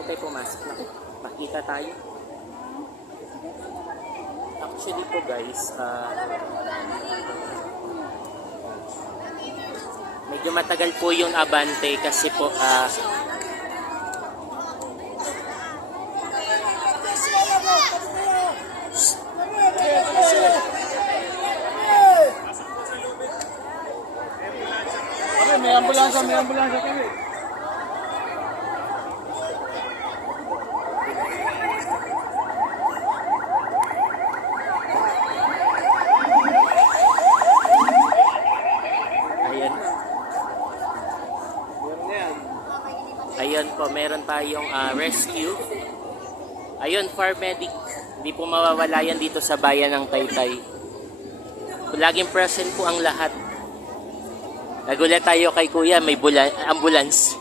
Doon tayo pumasok na. Makita tayo. Actually po guys, medyo matagal po yung abante kasi po may ambulansya kami. Ayan po, meron tayong rescue. Ayun, paramedic. Hindi po mawawala yan dito sa bayan ng Taytay. Laging present po ang lahat. Nagulat tayo kay kuya, may ambulance.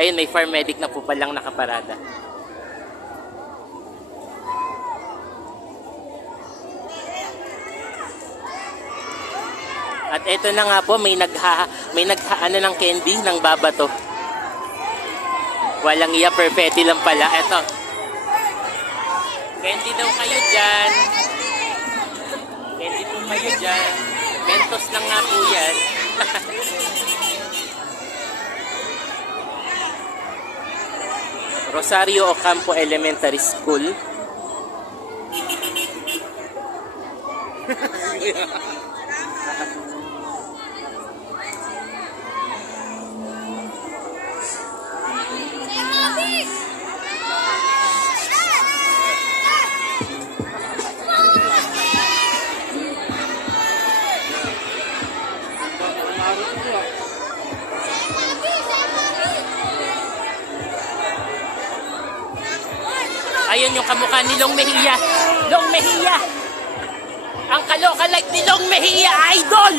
Ayun, may paramedic na po palang nakaparada. At eto na nga po, may naghaano ng candy ng babato. Walang iya, perfetti lang pala. Eto. Candy daw kayo dyan. Candy po kayo dyan. Mentos lang nga po yan. Rosario Ocampo Elementary School. Ayun yung kamukha ni Long Mejia. Long Mejia! Ang kaloka-like ni Long Mejia, idol!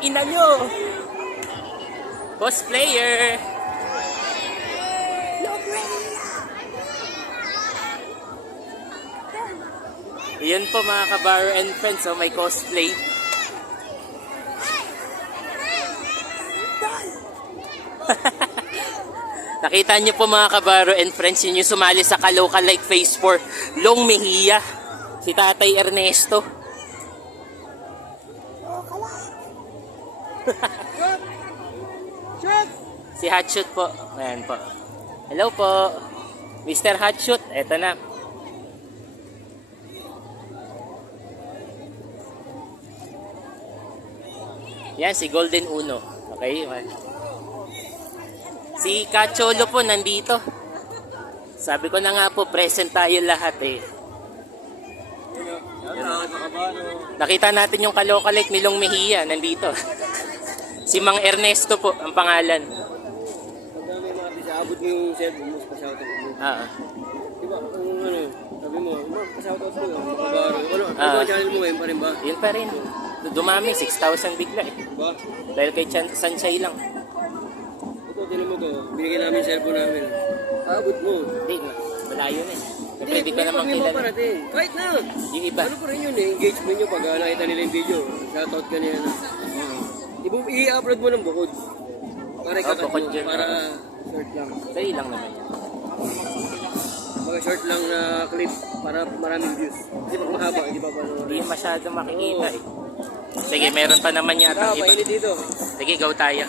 Ina nyo! Cosplayer! Long Mejia! Yan po mga kabaro and friends, so may cosplay. Nakita niyo po mga kabaro and friends, yun yung sumali sa Kaloka Like Phase 4, Long Mejia, si Tatay Ernesto. Si Hotshot po. Ayan po. Hello po. Mr. Hotshot. Eto na. Yan, si Golden Uno. Okay. Si Kacholo po nandito. Sabi ko na nga po, present tayo lahat eh. Nakita natin yung Kaloka Like ni Long Mejia, nandito. Si Mang Ernesto po, ang pangalan. Abot mo yung cellphone mo, pa-shoutout mo. Diba, sabi mo, pa-shoutout mo, ano channel mo ngayon pa rin ba? Yun pa rin. Dumami, 6,000 bigla eh. Ba? Dahil kay Sanchay lang. Ito, tinan mo to, binigyan namin yung cellphone namin. Abot mo. Hindi, malayo na eh. Pwede ka naman kilala. Kahit na! Yung iba. Ano pa rin yun eh, engagement nyo pag nakita nila yung video. Shoutout ka niya na. I-upload mo ng bukod. Para ikakat mo, para short lang. Dali lang naman yan. Mga short lang na clip para maraming views. Kasi pag mahaba, hindi pa paano. Hindi masyado makikita eh. Sige, meron pa naman yata iba. Mainit dito. Sige, go tayo.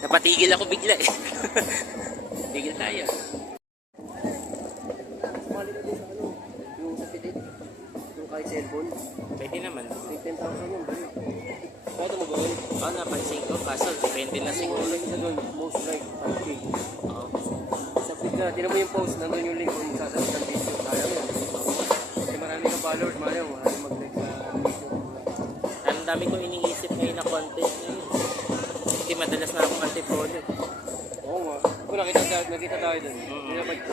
Napatigil ako bigla eh. Tigil tayo. Sumali ka din sa ano, yung sa pilit. Yung kahit cellphone. Pwede naman. 10,000 yun. Kaya mo ba yun? Napansin ko. Kaso, depende na siguro. Yung isa doon, most like 5K. Sa feed ka, tinan mo yung post, nandun yung link kung sasabi ng video. Kaya mo. Kasi marami kang followers, marami mag-like sa video. Ang dami ko iniisip ngayon na content ngayon. Kasi madalas na akong anti-follow. Oo nga. Kung nakita tayo doon. Pinapag ko.